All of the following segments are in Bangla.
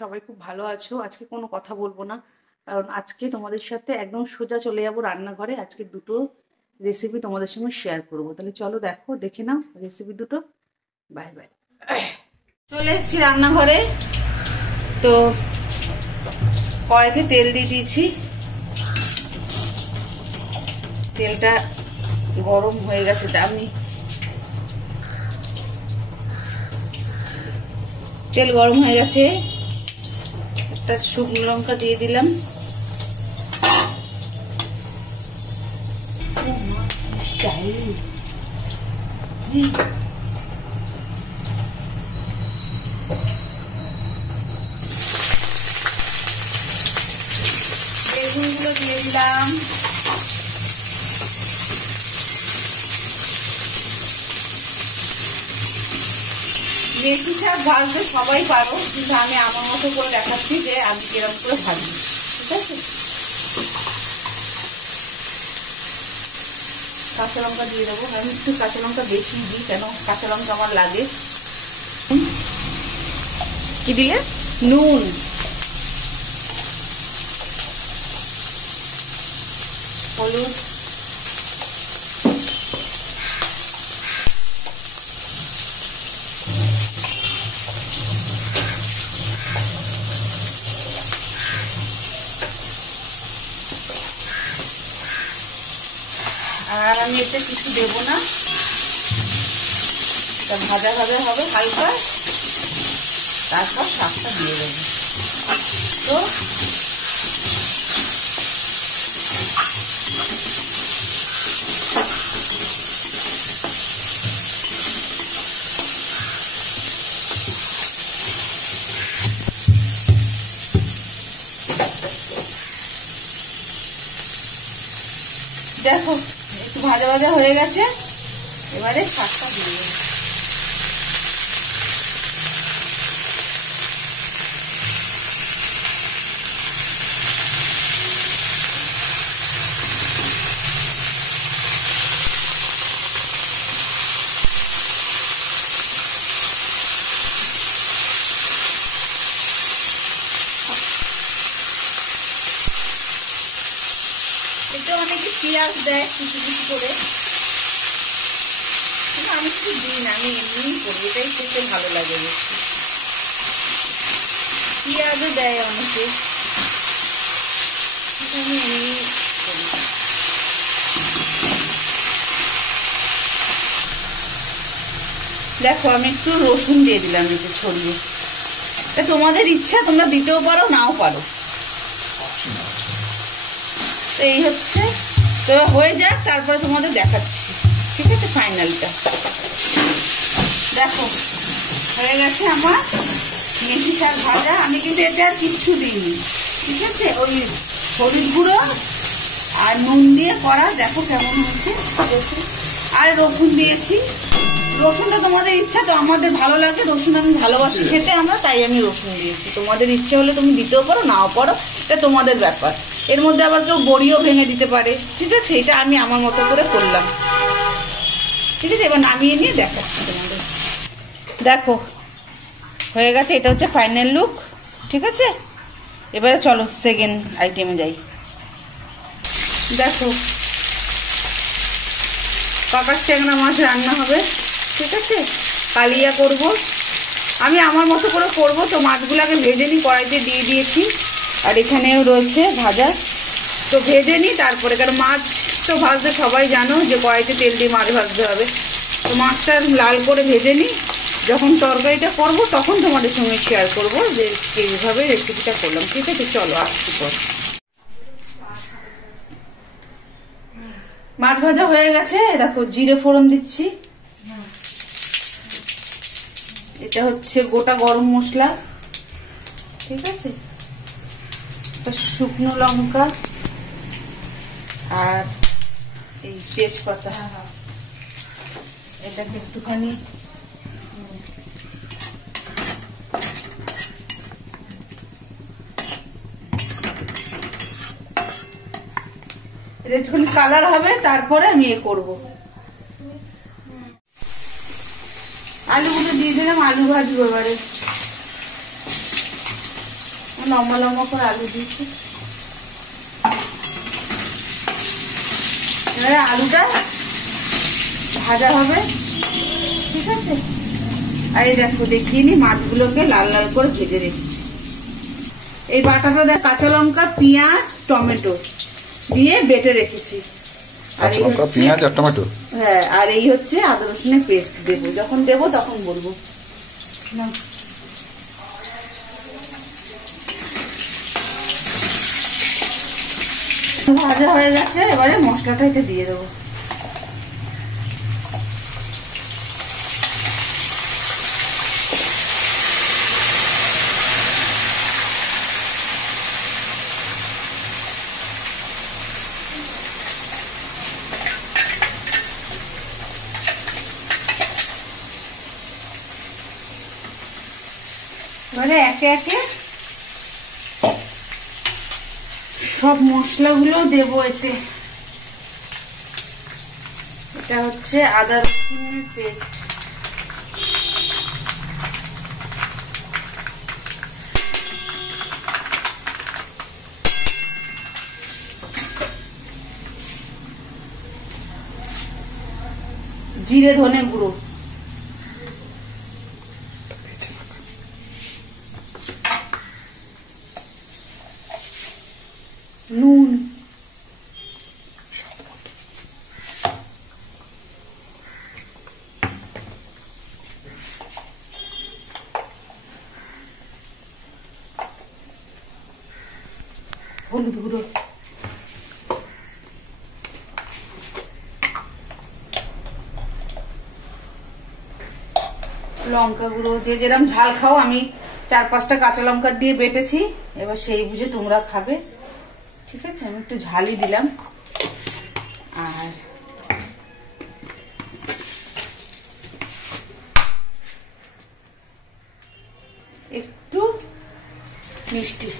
সবাই খুব ভালো আছো। আজকে কোনো কথা বলবো না, কারণ আজকে তোমাদের সাথে একদম সোজা চলে যাবো রান্নাঘরে। আজকে দুটো রেসিপি তোমাদের সঙ্গে শেয়ার করবো। তাহলে চলো দেখে নাও রেসিপি দুটো। Bye bye. চলে এসেছি রান্নাঘরে। তো কড়াইতে তেল দিয়ে দিয়েছি, তেলটা গরম হয়ে গেছে। আমি তেল গরম হয়ে গেছে, একটা শুকনো লঙ্কা দিয়ে দিলাম, বেগুনগুলো দিয়ে দিলাম, মেথি শাক ভাজতে সবাই পারো, কিন্তু আমি আমার মতো করে দেখাচ্ছি যে আমি কিরকম করে ভাজি। ঠিক আছে, কাঁচা লঙ্কা দিয়ে দেবো। আমি একটু কাঁচা লঙ্কা বেশি দিই, কেন কাঁচা লঙ্কা আমার লাগে। কি দিলে? নুন, হলুদ, আর আমি এতে কিছু দেবো না, ভাজা ভাজা হবে হালকা, তারপর শাকটা দিয়ে দেবো। তো দেখো একটু ভাজা ভাজা হয়ে গেছে, এবারে শাকটা দিয়ে দেবো। এটা অনেকে পেঁয়াজ দেয় কিছু কিছু করে, কিন্তু আমি কিছু দিই না, আমি এমনি করি, এটাই খেতে ভালো লাগে বেশি। পেঁয়াজও দেয় অনেকে, আমি এমনি করি। দেখো আমি একটু রসুন দিয়ে দিলাম এতে ছড়িয়ে, তোমাদের ইচ্ছা, তোমরা দিতেও পারো নাও পারো। এই হচ্ছে, তো হয়ে যাক, তারপরে তোমাদের দেখাচ্ছি। ঠিক আছে, ফাইনালটা দেখো হয়ে গেছে আমার মেথি শাক ভাজা। আমি কিন্তু এতে আর কিচ্ছু দিইনি, ঠিক আছে, ওই হলুদ গুঁড়ো আর নুন দিয়ে করা। দেখো কেমন হচ্ছে, আর রসুন দিয়েছি। রসুনটা তোমাদের ইচ্ছা, তো আমাদের ভালো লাগে রসুন, আমি ভালোবাসি খেতে আমরা, তাই আমি রসুন দিয়েছি। তোমাদের ইচ্ছে হলে তুমি দিতেও পারো নাও পারো, এটা তোমাদের ব্যাপার। এর মধ্যে আবার কেউ বড়িও ভেঙে দিতে পারে, ঠিক আছে। এটা আমি আমার মতো করে করলাম, ঠিক আছে। এবার নামিয়ে নিয়ে দেখাচ্ছি তোমাদের। দেখো হয়ে গেছে, এটা হচ্ছে ফাইনাল লুক, ঠিক আছে। এবারে চলো সেকেন্ড আইটেমে যাই। দেখো কাকার ট্যাংরা মাছ রান্না হবে, ঠিক আছে, কালিয়া করব। আমি আমার মতো করে করব, তো মাছগুলোকে ভেজে নিই, কড়াইতে দিয়ে দিয়েছি। আর এখানেও রয়েছে ভাজা, তো ভেজে নিই তারপরে, কারণ মাছ তো ভাজতে সবাই জানো যে কড়াইতে তেল দিয়ে মাছ ভাজতে হবে। তো মাছটা লাল করে ভেজে নিই, যখন তরকারিটা করব তখন তোমাদের সঙ্গে শেয়ার করব যে কীভাবে রেসিপিটা করলাম, ঠিক আছে। চলো আসছি পর। মাছ ভাজা হয়ে গেছে, দেখো জিরে ফোড়ন দিচ্ছি, এটা হচ্ছে গোটা গরম মশলা, ঠিক আছে, একটা শুকনো লঙ্কা আর এই তেজপাতা। এটাকে একটুখানি একটুখানি কালার হবে, তারপরে আমি এ করবো। আলুগুলো দিয়ে দিলাম, আলু ভাজবো এবারে। লম্বা লম্বা করে আলু দিয়েছি। এবারে আলুটা ভাজা হবে, ঠিক আছে। আর এই দেখো দেখিয়ে নি, মাছগুলোকে লাল লাল করে ভেজে রেখেছি। এই বাটাটা দেখ কাঁচা লঙ্কা, পেঁয়াজ, টমেটো দিয়ে বেটে রেখেছি। কাঁচা লঙ্কা, পেঁয়াজ আর টমেটো। হ্যাঁ, আর এই হচ্ছে আদা রসুনের পেস্ট দেবো, যখন দেবো তখন বলবো। ভাজা হয়ে গেছে, এবারে মশলাটা এতে দিয়ে দেবো। এবারে একে একে সব মশলাগুলো দেবো এতে। এটা হচ্ছে আদা রসুনের পেস্ট, জিরে ধনে গুঁড়ো, নুন, হলুদ গুঁড়ো, লঙ্কা গুঁড়ো। যে যেরকম ঝাল খাও, আমি 4-5টা কাঁচা লঙ্কা দিয়ে বেটেছি, এবার সেই বুঝে তোমরা খাবে, ঠিক আছে। আমি একটু ঝালই দিলাম। আর একটু মিষ্টি,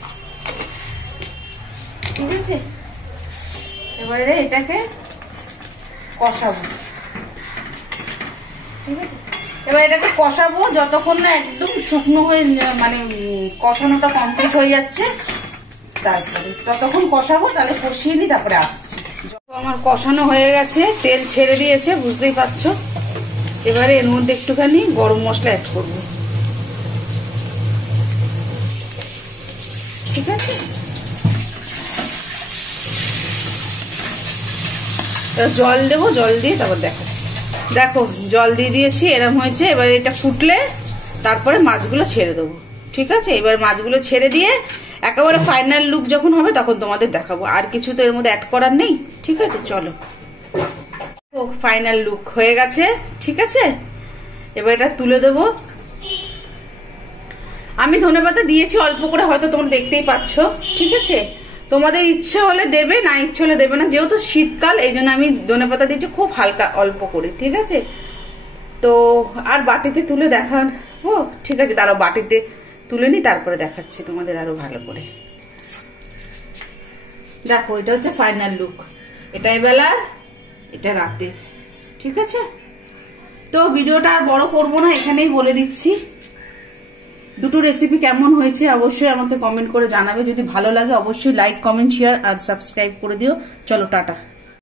ঠিক আছে। এবারে এটাকে কষাবো, ঠিক আছে। এবার এটাকে কষাবো যতক্ষণ না একদম শুকনো হয়ে, মানে কষানোটা কমপ্লিট হয়ে যাচ্ছে, তারপরে ততক্ষণ কষাবো। তাহলে কষিয়ে নি, তারপরে আসছি। যখন আমার কষানো হয়ে গেছে, তেল ছেড়ে দিয়েছে, বুঝতেই পারছো। এবারে এর মধ্যে একটুখানি গরম মশলা অ্যাড করব, ঠিক আছে। জল দেবো, জল দিয়ে তারপর দেখাচ্ছি। দেখো জল দিয়ে দিয়েছি, এরম হয়েছে। এবার এটা ফুটলে তারপরে মাছগুলো ছেড়ে দেবো, ঠিক আছে। এবার মাছগুলো ছেড়ে দিয়ে একেবারে ফাইনাল লুক যখন হবে তখন তোমাদের দেখাবো। আর কিছু তো এর মধ্যে অ্যাড করার নেই, ঠিক আছে। চলো, ও ফাইনাল লুক হয়ে গেছে, ঠিক আছে। এবার এটা তুলে দেবো। আমি ধনেপাতা দিয়েছি অল্প করে, হয়তো তোমরা দেখতেই পাচ্ছ, ঠিক আছে। তোমাদের ইচ্ছে হলে দেবে, না ইচ্ছে হলে দেবে না। যেহেতু শীতকাল, এই জন্য আমি ধনেপাতা দিয়েছি খুব হালকা অল্প করে, ঠিক আছে। তো আর বাটিতে তুলে দেখাবো, ঠিক আছে। তারও বাটিতে তুলে নি, তারপরে দেখাচ্ছি তোমাদের আরো ভালো করে। দেখো এটা হচ্ছে ফাইনাল লুক। এটা বেলার, এটা রাতের, ঠিক আছে। তো ভিডিওটা আর বড় করবো না, এখানেই বলে দিচ্ছি দুটো রেসিপি কেমন হয়েছে অবশ্যই আমাকে কমেন্ট করে জানাবে। যদি ভালো লাগে অবশ্যই লাইক, কমেন্ট, শেয়ার আর সাবস্ক্রাইব করে দিও। চলো টাটা।